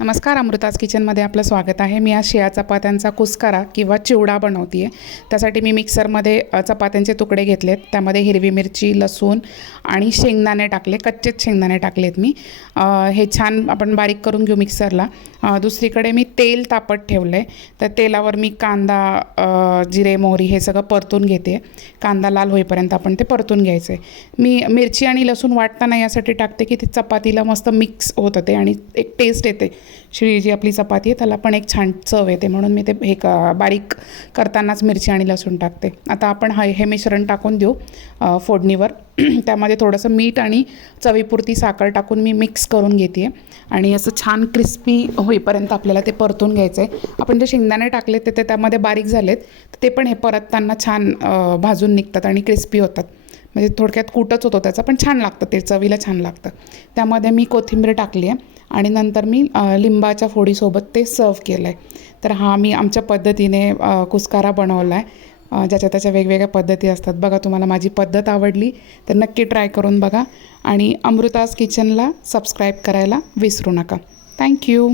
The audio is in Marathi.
नमस्कार अमृताज किचनमध्ये आपलं स्वागत आहे. मी आज शिळ्या चपात्यांचा कुस्कारा किंवा चिवडा बनवते आहे त्यासाठी मी मिक्सरमध्ये चपात्यांचे तुकडे घेतलेत. त्यामध्ये हिरवी मिरची लसूण आणि शेंगदाणे टाकले. कच्चेच शेंगदाणे टाकलेत मी. हे छान आपण बारीक करून घेऊ मिक्सरला. दुसरीकडे मी तेल तापत ठेवलं आहे तर तेलावर मी कांदा जिरे मोहरी हे सगळं परतून घेते. कांदा लाल होईपर्यंत आपण ते परतून घ्यायचं आहे मी मिरची आणि लसूण वाटताना यासाठी टाकते की ते चपातीला मस्त मिक्स होतं ते आणि एक टेस्ट येते. शिळी जी आपली चपाती आहे त्याला पण एक छान चव येते म्हणून मी ते हे क बारीक करतानाच मिरची आणि लसूण टाकते. आता आपण हा हे मिश्रण टाकून देऊ फोडणीवर. त्यामध्ये थोडंसं मीठ आणि चवीपुरती साखर टाकून मी मिक्स करून घेते आणि असं छान क्रिस्पी होईपर्यंत आपल्याला ते परतून घ्यायचं आहे आपण जे शेंगदाणे टाकले ते ते त्यामध्ये बारीक झालेत ते पण हे परतताना छान भाजून निघतात आणि क्रिस्पी होतात. म्हणजे थोडक्यात कुटच होतो त्याचा पण छान लागतं ते चवीला छान लागतं. त्यामध्ये मी कोथिंबीर टाकली आहे. आणि नंतर मी लिंबाच्या फोडीसोबत ते सर्व केलं आहे तर हा मी आमच्या पद्धतीने कुस्कारा बनवला आहे ज्याच्या त्याच्या वेगवेगळ्या पद्धती असतात. बघा तुम्हाला माझी पद्धत आवडली तर नक्की ट्राय करून बघा. आणि अमृतास किचनला सबस्क्राईब करायला विसरू नका. थँक्यू